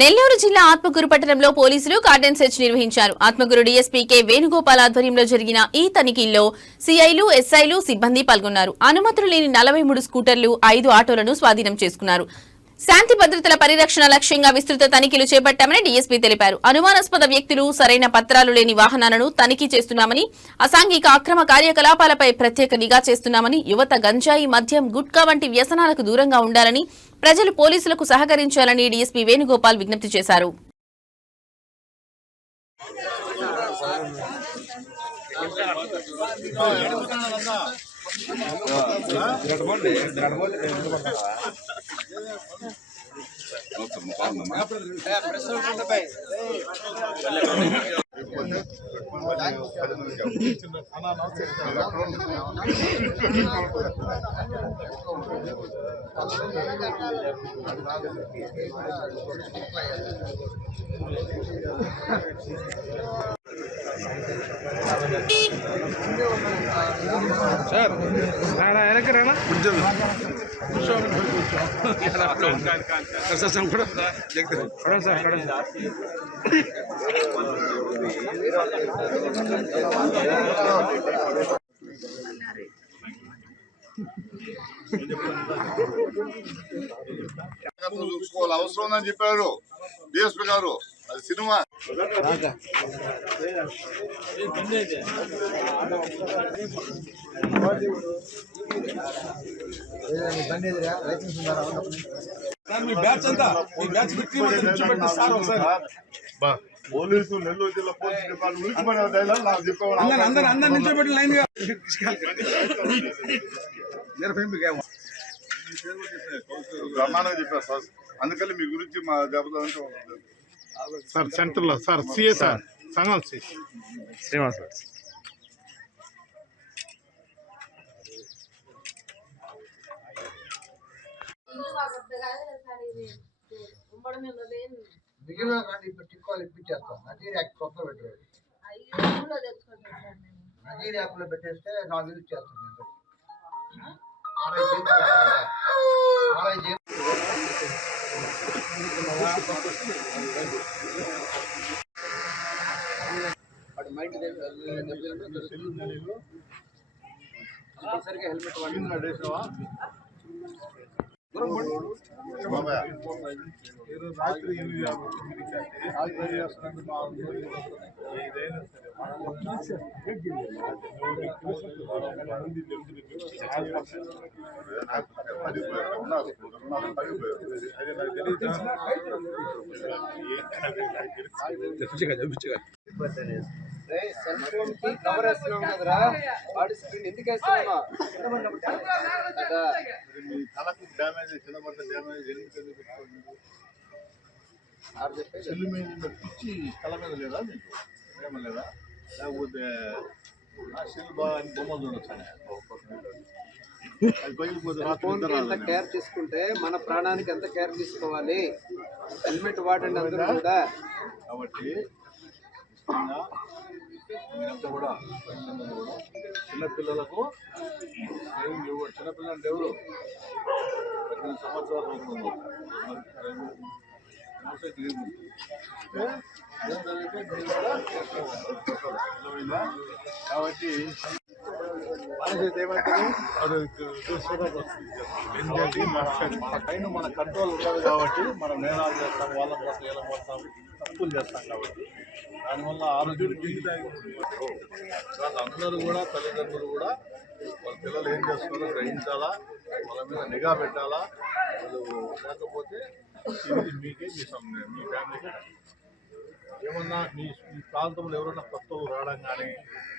నెల్లూరు జిల్లా ఆత్మకూరు పట్టణంలో పోలీసులు కార్డన్ సెర్చ్ నిర్వహించారు. ఆత్మకూరు డీఎస్పీ కె వేణుగోపాల్ ఆధ్వర్యంలో జరిగిన ఈ తనిఖీల్లో సీఐలు, ఎస్ఐలు, సిబ్బంది పాల్గొన్నారు. అనుమతులు లేని 43 స్కూటర్లు, 5 ఆటోలను స్వాధీనం చేసుకున్నారు. శాంతి భద్రతల పరిరక్షణ లక్ష్యంగా విస్తృత తనిఖీలు చేపట్టామని డీఎస్పీ తెలిపారు. అనుమానాస్పద వ్యక్తులు, సరైన పత్రాలు లేని వాహనాలను తనిఖీ చేస్తున్నామని, అసాంఘిక అక్రమ కార్యకలాపాలపై ప్రత్యేక నిఘా చేస్తున్నామని, యువత గంజాయి, మద్యం, గుట్కా వంటి వ్యసనాలకు దూరంగా ఉండాలని, ప్రజలు పోలీసులకు సహకరించాలని డీఎస్పీ వేణుగోపాల్ విజ్ఞప్తి చేశారు. సార్ ఎనకరానా చూసుకోవాలి, అవసరం ఉందని చెప్పారు డిఎస్పీ గారు. అది సినిమా పోలీసు నెల్లూరు జిల్లా పోలీసు డిపార్ట్మెంట్ నాకు చెప్పేవాళ్ళు అందరు నిల్చోబెట్టి లైన్ గా బ్రహ్మాండంగా చెప్పారు సార్. అందుకని మీ గురించి మా దెబ్బతో సార్ సెంటర్ లో సార్ సిఏ సార్ సంగం శ్రీనివాస్ మిగిలిన టిక్కోలు ఇప్పించేస్తాం. నజీర్ యాప్ కొత్త పెట్టారు. నజీర్ యాప్ లో పెట్టేస్తే నాకు యూజ్ చేస్తాను. రాత్రి 8:59 సెల్ ఫోన్ కి కవర్ వేస్తున్నాం కదరా, వాడి స్క్రీన్ ఎందుకు వేస్తున్నామా? తలకు డ్యామేజ్, చిన్నపడ్డ డ్యామేజ్ సెల్ మీద పిచ్చి తల మీద లేదా మీకు ప్రేమ లేదా? లేకపోతే ఆ సెల్ బాగా బొమ్మలు చూడొచ్చు. అది పగిలిపోతే కేర్ తీసుకుంటే మన ప్రాణానికి ఎంత కేర్ తీసుకోవాలి. హెల్మెట్ వాడండి అందరూ కూడా. కాబట్టి మీరంతా కూడా చిన్నపిల్లలకు చిన్నపిల్లలు అంటే ఎవరు 18 సంవత్సరాలు కాబట్టి పైన మన కంట్రోల్ ఉండదు. కాబట్టి మనం నేరాలు చేస్తాం, వాళ్ళ కోసం ఎలా పోతాం, తప్పులు చేస్తాం. కాబట్టి దానివల్ల ఆరోగ్యం అందరూ కూడా తల్లిదండ్రులు కూడా వాళ్ళ పిల్లలు ఏం చేస్తున్నారో గ్రహించాలా, వాళ్ళ మీద నిఘా పెట్టాలా. వాళ్ళు లేకపోతే ఇది మీకే మీ ఫ్యామిలీకే ఏమన్నా మీ ప్రాంతంలో ఎవరైనా కొత్త రావడం కానీ,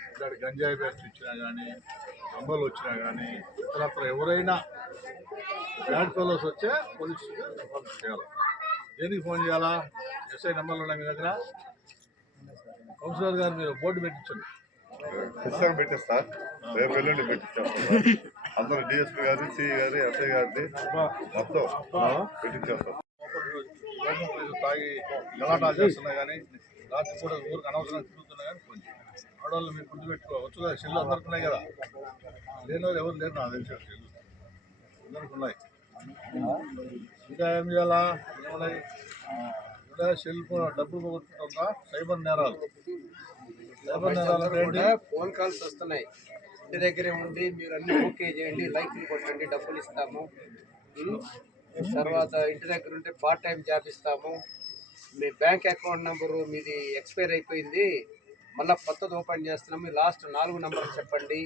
ఇక్కడ గంజాయి బ్యాచ్ ఇచ్చినా కానీ, దొంగలు వచ్చినా కానీ, ఇతరత్ర ఎవరైనా బ్యాడ్ ఫెలోస్ వచ్చే పోలీసుకి ఫోన్ చేయాలి. దేనికి ఫోన్ చేయాలా? ఎస్ఐ నెంబర్లు ఉన్నాయి మీ దగ్గర. కౌన్సిలర్ గారు మీరు బోర్డు పెట్టించండి. పెట్టేస్తా, రేపు ఎల్లుండి పెట్టించేస్తాం. అందరూ డిఎస్పీ గారి, సిఐ గారి, ఎస్ఐ గారిది మొత్తం పెట్టించేస్తాం. తాగి గలాటాలు చేస్తున్నా కానీ, రాత్రి కూడా ఊరికి అనవసరం తిరుగుతున్నా కానీ కొంచెం ఆడవాళ్ళు మీరు గుర్తుపెట్టుకోవచ్చు కదా. సెల్లు అందరికి ఉన్నాయి కదా, లేని వాళ్ళు ఎవరు లేరు నాకు తెలిసి. సెల్లు అందరికి ఉన్నాయి. ఇంకా ఏం చేయాలా? ఏమున్నాయి? అంటే సెల్ ఫోన్ డబ్బులు పోగొట్టుకుంటా సైబర్ నేరాలు. సైబర్ నేరాలు అంటే ఏంటి? ఫోన్ కాల్స్ వస్తున్నాయి, ఇంటి దగ్గరే ఉండి మీరు అన్ని ఓకే చేయండి, లైక్లు కొట్టండి, డబ్బులు ఇస్తాము. తర్వాత ఇంటి దగ్గర ఉంటే పార్ట్ టైం జాబ్ ఇస్తాము, మీ బ్యాంక్ అకౌంట్ నెంబరు మీది ఎక్స్పైర్ అయిపోయింది, మళ్ళీ కొత్తది ఓపెన్ చేస్తున్నాము, మీ లాస్ట్ 4 నెంబర్లు చెప్పండి.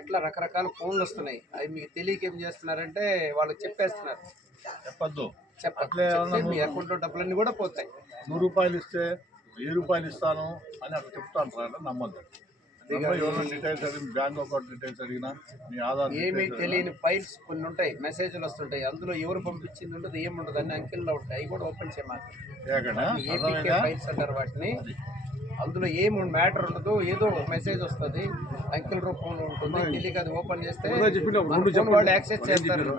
ఇట్లా రకరకాల ఫోన్లు వస్తున్నాయి. అవి మీకు తెలియక ఏం చేస్తున్నారంటే వాళ్ళు చెప్పేస్తున్నారు. చెప్పద్దు. చెప్పట్లే, మీ అకౌంట్లో డబ్బులన్నీ కూడా పోతాయి. 100 రూపాయలు ఇస్తే 1000 రూపాయలు ఇస్తాను అని అక్కడ చెప్తాను రా, నమ్మద్దు. ఎవరైనా డీటెయిల్స్ అడిగిన, బ్యాంక్ అకౌంట్ డీటెయిల్స్ అడిగినా, మీ ఆధార్ ఏమీ తెలియని ఫైల్స్ కొన్ని ఉంటాయి, మెసేజ్లు వస్తుంటాయి, అందులో ఎవరు పంపించింది ఉండదు, ఏముండదు, అన్ని అంకెల్లో ఉంటాయి. అవి కూడా ఓపెన్ చేయమాకు. ఏపీకే ఫైల్స్ అంటారు వాటిని. అందులో ఏమి మ్యాటర్ ఉండదు, ఏదో ఒక మెసేజ్ వస్తుంది, అంకెల రూపంలో ఉంటుంది. తెలియక అది ఓపెన్ చేస్తే వాళ్ళు యాక్సెస్ చేస్తారు.